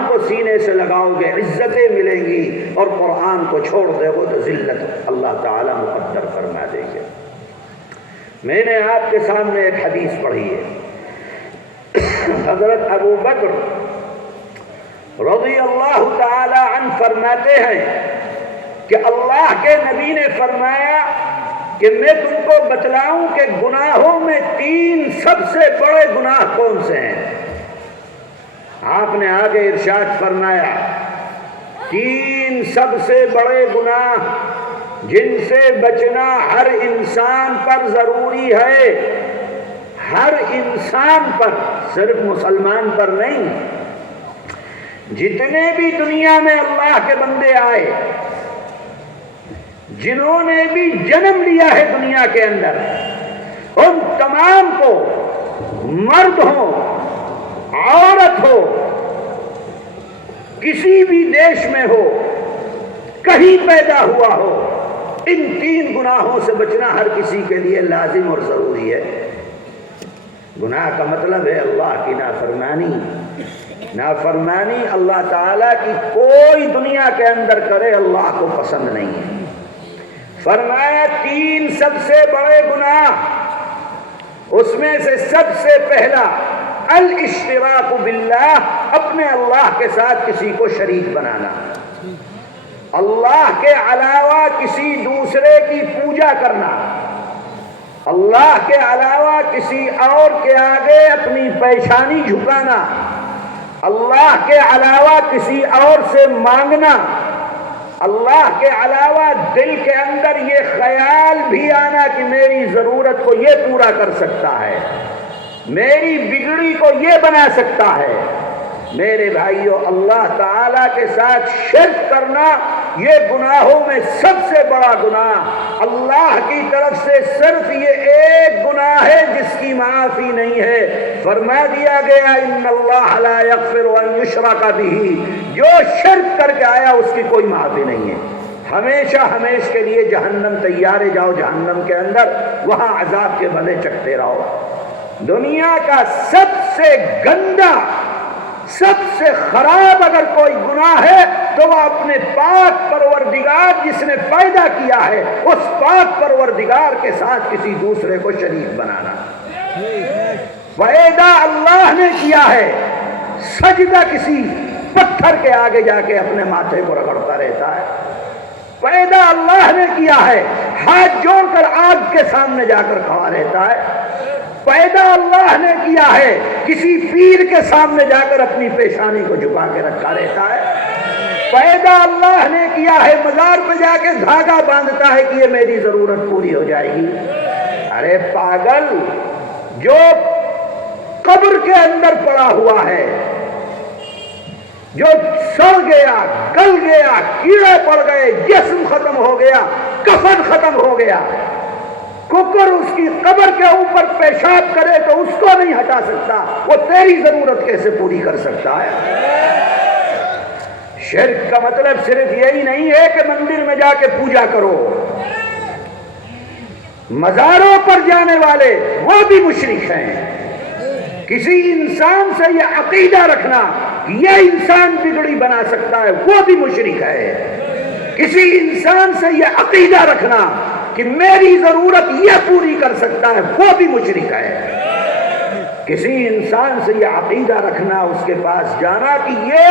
قرآن کو سینے سے لگاؤ گے عزتیں ملیں گی، اور قرآن کو چھوڑ دے گو تو ذلت اللہ تعالیٰ مقدر فرما دیں گے۔ میں نے آپ کے سامنے ایک حدیث پڑھی ہے، حضرت ابو بکر رضی اللہ تعالی عنہ فرماتے ہیں کہ اللہ کے نبی نے فرمایا کہ میں تم کو بتلاؤں کہ گناہوں میں 3 سب سے بڑے گناہ کون سے ہیں۔ آپ نے آگے ارشاد فرمایا 3 سب سے بڑے گناہ جن سے بچنا ہر انسان پر ضروری ہے، ہر انسان پر، صرف مسلمان پر نہیں۔ جتنے بھی دنیا میں اللہ کے بندے آئے، جنہوں نے بھی جنم لیا ہے دنیا کے اندر، ان تمام کو، مرد ہو عورت ہو، کسی بھی دیش میں ہو، کہیں پیدا ہوا ہو، ان 3 گناہوں سے بچنا ہر کسی کے لیے لازم اور ضروری ہے۔ گناہ کا مطلب ہے اللہ کی نافرمانی۔ نافرمانی اللہ تعالیٰ کی کوئی دنیا کے اندر کرے اللہ کو پسند نہیں ہے۔ فرمایا 3 سب سے بڑے گناہ، اس میں سے سب سے پہلا الاشتراک باللہ، اپنے اللہ کے ساتھ کسی کو شریک بنانا، اللہ کے علاوہ کسی دوسرے کی پوجا کرنا، اللہ کے علاوہ کسی اور کے آگے اپنی پیشانی جھکانا، اللہ کے علاوہ کسی اور سے مانگنا، اللہ کے علاوہ دل کے اندر یہ خیال بھی آنا کہ میری ضرورت کو یہ پورا کر سکتا ہے، میری بگڑی کو یہ بنا سکتا ہے۔ میرے بھائیو، اللہ تعالیٰ کے ساتھ شرک کرنا یہ گناہوں میں سب سے بڑا گناہ۔ اللہ کی طرف سے صرف یہ ایک گناہ ہے جس کی معافی نہیں ہے۔ فرما دیا گیا ان اللہ لا یغفر ان یشرک بہ، جو شرک کر کے آیا اس کی کوئی معافی نہیں ہے، ہمیشہ ہمیش کے لیے جہنم تیارے جاؤ، جہنم کے اندر وہاں عذاب کے مزے چکھتے رہو۔ دنیا کا سب سے گندا، سب سے خراب اگر کوئی گناہ ہے تو وہ اپنے پاک پروردگار جس نے پیدا کیا ہے اس پاک پروردگار کے ساتھ کسی دوسرے کو شریک بنانا۔ پیدا اللہ نے کیا ہے، سجدہ کسی پتھر کے آگے جا کے اپنے ماتھے کو رگڑتا رہتا ہے۔ پیدا اللہ نے کیا ہے، ہاتھ جوڑ کر آگ کے سامنے جا کر کھڑا رہتا ہے۔ پیدا اللہ نے کیا ہے، کسی پیر کے سامنے جا کر اپنی پیشانی کو جھکا کے رکھا رہتا ہے۔ پیدا اللہ نے کیا ہے، مزار پہ جا کے دھاگا باندھتا ہے کہ یہ میری ضرورت پوری ہو جائے گی۔ ارے پاگل، جو قبر کے اندر پڑا ہوا ہے، جو سڑ گیا، گل گیا، کیڑے پڑ گئے، جسم ختم ہو گیا، کفن ختم ہو گیا، ککر اس کی قبر کے اوپر پیشاب کرے تو اس کو نہیں ہٹا سکتا، وہ تیری ضرورت کیسے پوری کر سکتا ہے؟ شرک کا مطلب صرف یہی نہیں ہے کہ مندر میں جا کے پوجا کرو، مزاروں پر جانے والے وہ بھی مشرک ہیں۔ کسی انسان سے یہ عقیدہ رکھنا کہ یہ انسان بگڑی بنا سکتا ہے وہ بھی مشرک ہے۔ کسی انسان سے یہ عقیدہ رکھنا کہ میری ضرورت یہ پوری کر سکتا ہے وہ بھی مشرک ہے۔ کسی انسان سے یہ عقیدہ رکھنا، اس کے پاس جانا کہ یہ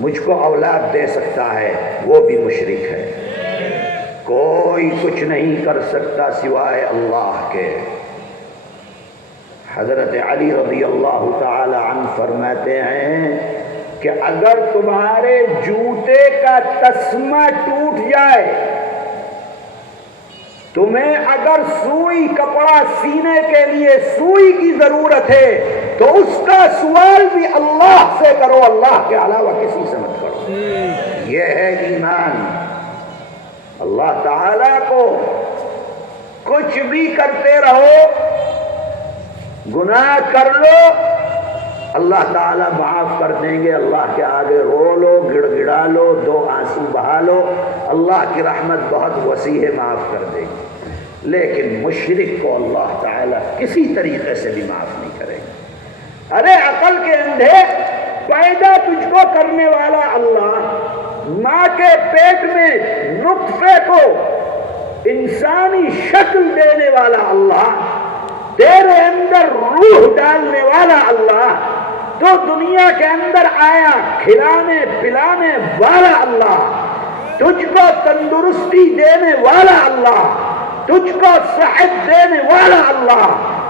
مجھ کو اولاد دے سکتا ہے وہ بھی مشرک ہے۔ کوئی کچھ نہیں کر سکتا سوائے اللہ کے۔ حضرت علی رضی اللہ تعالی عنہ فرماتے ہیں کہ اگر تمہارے جوتے کا تسمہ ٹوٹ جائے، تمہیں اگر سوئی کپڑا سینے کے لیے سوئی کی ضرورت ہے تو اس کا سوال بھی اللہ سے کرو، اللہ کے علاوہ کسی سے مت کرو۔ یہ ہے ایمان۔ اللہ تعالیٰ کو کچھ بھی کرتے رہو، گناہ کر لو، اللہ تعالیٰ معاف کر دیں گے۔ اللہ کے آگے رو لو، گڑ گڑا لو، 2 آنسو بہا لو، اللہ کی رحمت بہت وسیع ہے، معاف کر دے گی۔ لیکن مشرک کو اللہ تعالیٰ کسی طریقے سے بھی معاف نہیں کرے گا۔ ارے عقل کے اندھے پیدا تجھ کو کرنے والا اللہ، ماں کے پیٹ میں نطفے کو انسانی شکل دینے والا اللہ، تیرے اندر روح ڈالنے والا اللہ، جو دنیا کے اندر آیا کھلانے پلانے والا اللہ، تجھ کو تندرستی دینے والا اللہ، تجھ کو صحت دینے والا اللہ،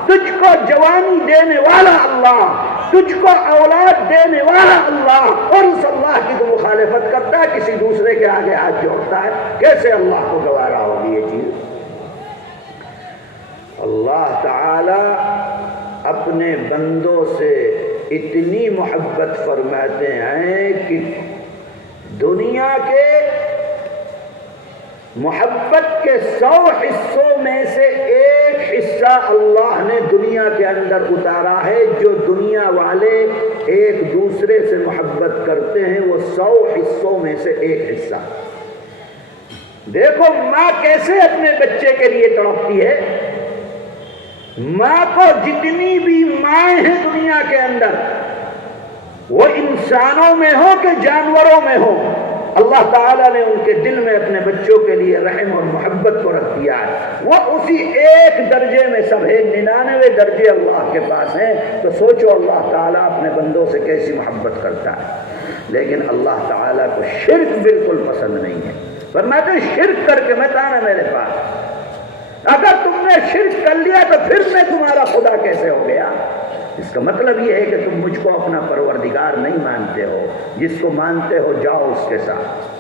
تجھ کو جوانی دینے والا اللہ، تجھ کو اولاد دینے والا اللہ، اور اس اللہ کی تو مخالفت کرتا ہے، کسی دوسرے کے آگے ہاتھ جوڑتا ہے، کیسے اللہ کو گوارا ہوگی یہ چیز؟ اللہ تعالی اپنے بندوں سے اتنی محبت فرماتے ہیں کہ دنیا کے محبت کے 100 حصوں میں سے ایک حصہ اللہ نے دنیا کے اندر اتارا ہے، جو دنیا والے ایک دوسرے سے محبت کرتے ہیں، وہ 100 حصوں میں سے ایک حصہ۔ دیکھو ماں کیسے اپنے بچے کے لیے تڑپتی ہے۔ ماں کو جتنی بھی مائیں ہیں دنیا کے اندر، وہ انسانوں میں ہو کہ جانوروں میں ہو، اللہ تعالیٰ نے ان کے دل میں اپنے بچوں کے لیے رحم اور محبت کو رکھ دیا ہے۔ وہ اسی ایک درجے میں سب ہے، 99 درجے اللہ کے پاس ہیں۔ تو سوچو اللہ تعالیٰ اپنے بندوں سے کیسی محبت کرتا ہے۔ لیکن اللہ تعالیٰ کو شرک بالکل پسند نہیں ہے، فرماتے ہیں شرک کر کے مت آنا میرے پاس۔ اگر تم نے شرک کر لیا تو پھر میں تمہارا خدا کیسے ہو گیا؟ اس کا مطلب یہ ہے کہ تم مجھ کو اپنا پروردگار نہیں مانتے ہو، جس کو مانتے ہو جاؤ اس کے ساتھ۔